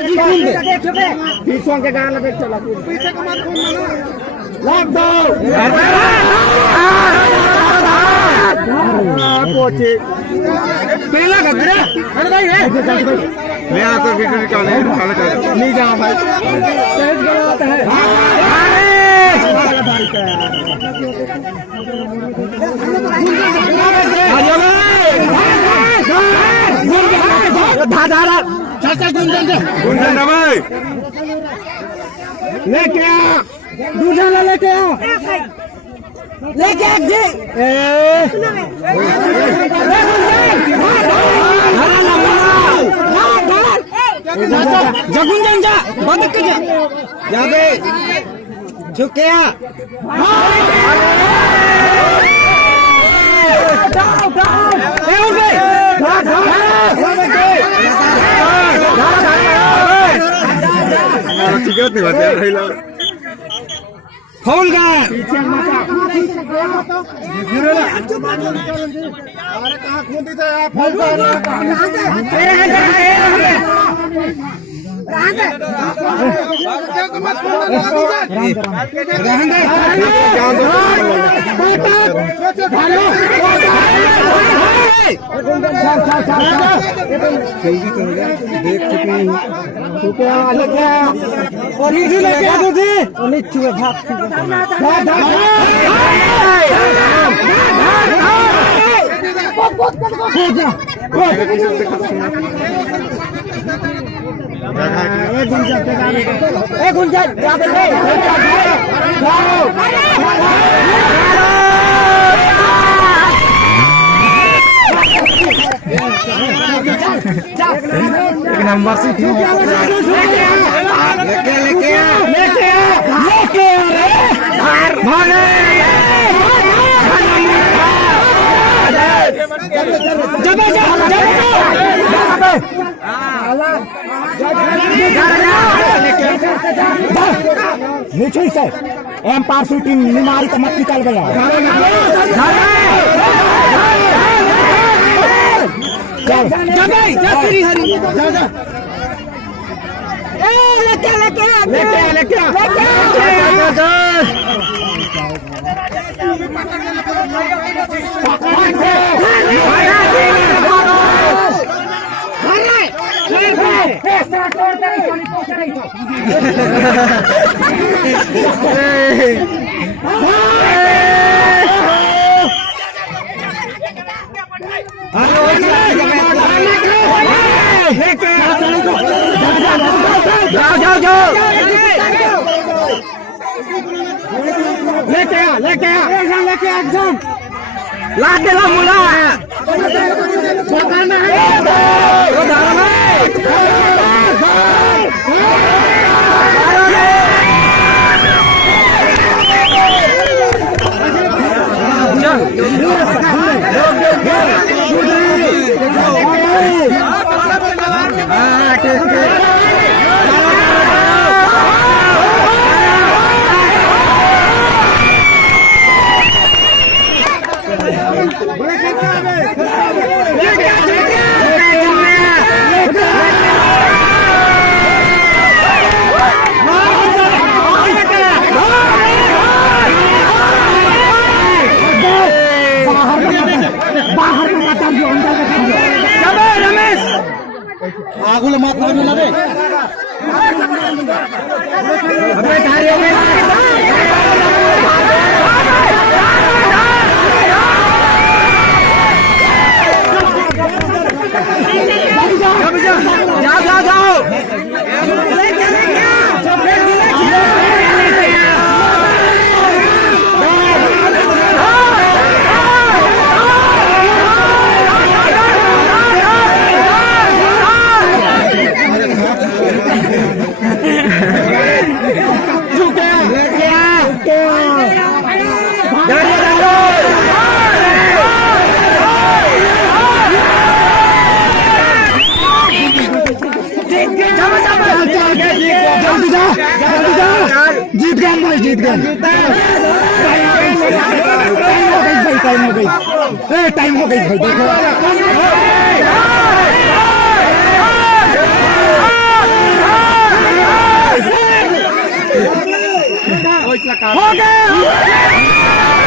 पीछे के गाना देख चला पीछे का मत लग दो कोचे पहला का मेरा हट भाई है मैं आकर वीडियो निकाले नहीं जा भाई तेज गलत है धारा चल चल गुंजन भाई लेके आ दूसरा लेके आ लेके आ जी गुंजन जा बंद कर जा बे झुके आ फौल का पीछे मचा अरे कहां खून देता है फौल का देख नंबर से लेके नीचे से एम्पायर शूटिंग निमारी का मत निकाल गया जाओ लेके आ एकदम ला दे ला मुला पकड़ना है आगुल मात मारने लगे अबे धारे जाओ जीत गए टाइम हो गई भाई देखो हो गए